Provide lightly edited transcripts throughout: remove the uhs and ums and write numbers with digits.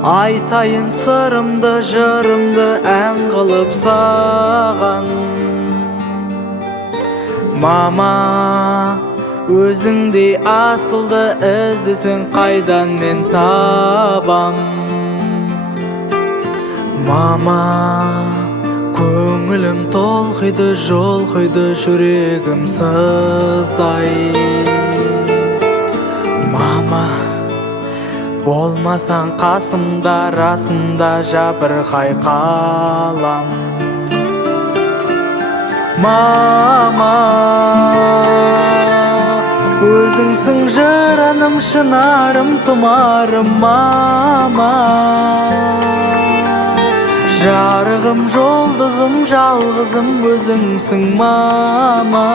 Айтайын сырымды, жырымды ән қылып саған. Мама, өзіңдей асылды іздесең қайдан мен табам. Мама, көңілім толқиды, жолқиды, жүрегім сыздай. Мама, болмасаң қасымда, расында жабырқай қалам. Мама, өзіңсің жыраным, шынарым, тұмарым. Мама, жарығым, жолдызым, жалғызым өзіңсің. Мама,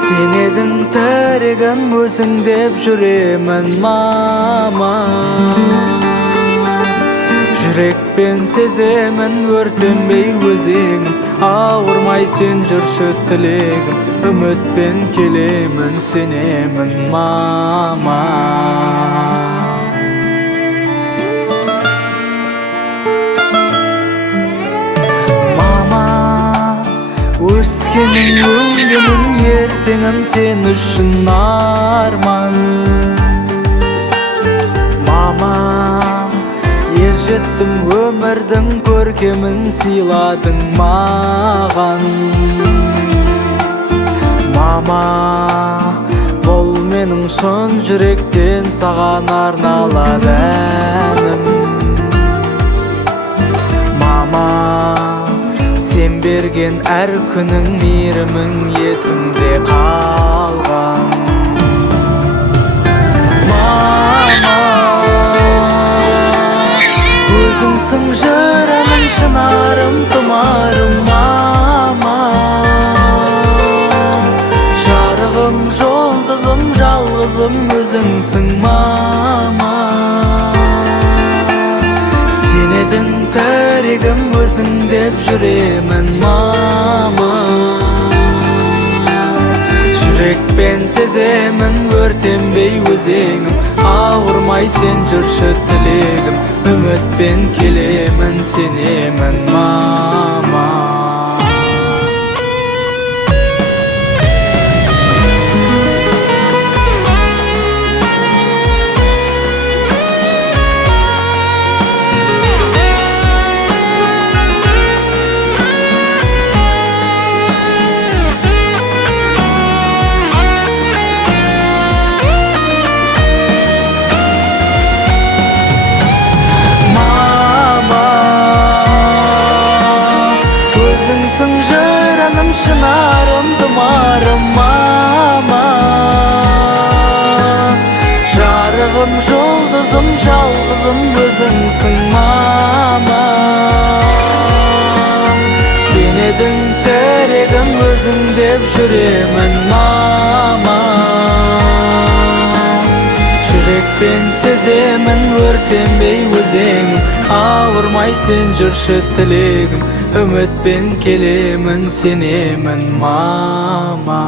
сен едің тірегім, өзің деп жүремін. Мама, жүрекпен сеземін, өртенбей өзегім. Ауырмай сен жүрші тілегім, үмітпен келемін, сенемін. Мама, өскенің, өнгенің, ертеңім сен үшін арман. Мама, ержеттім, өмірдің көркемін сыйладың маған. Мама, бұл менің шын жүректен саған арналады әнім. Мама, сен берген әр күнің, мейірімің есімде қалған. Мама, өзіңсің жыраным, шынарым, тұмарым. Мама, жарығым, жолдызым, жалғызым өзіңсің. Мама, сен едің тірегім, өзің деп жүремін. Мама, жүрекпен сеземін, өртенбей өзегім. Ауырмай сен жүрші тілегім, үмітпен келемін, сенемін. Мама, шынарым, тұмарым. Мама, жарығым, жолдызым, жалғызым өзіңсің. Мама, сен едің тірегім, өзің деп жүремін. Мама, жүрекпен сеземін, өртенбей өзегім. Ауырмай сен жүрші тілегім, үмітпен келемін, сенемін. Мама.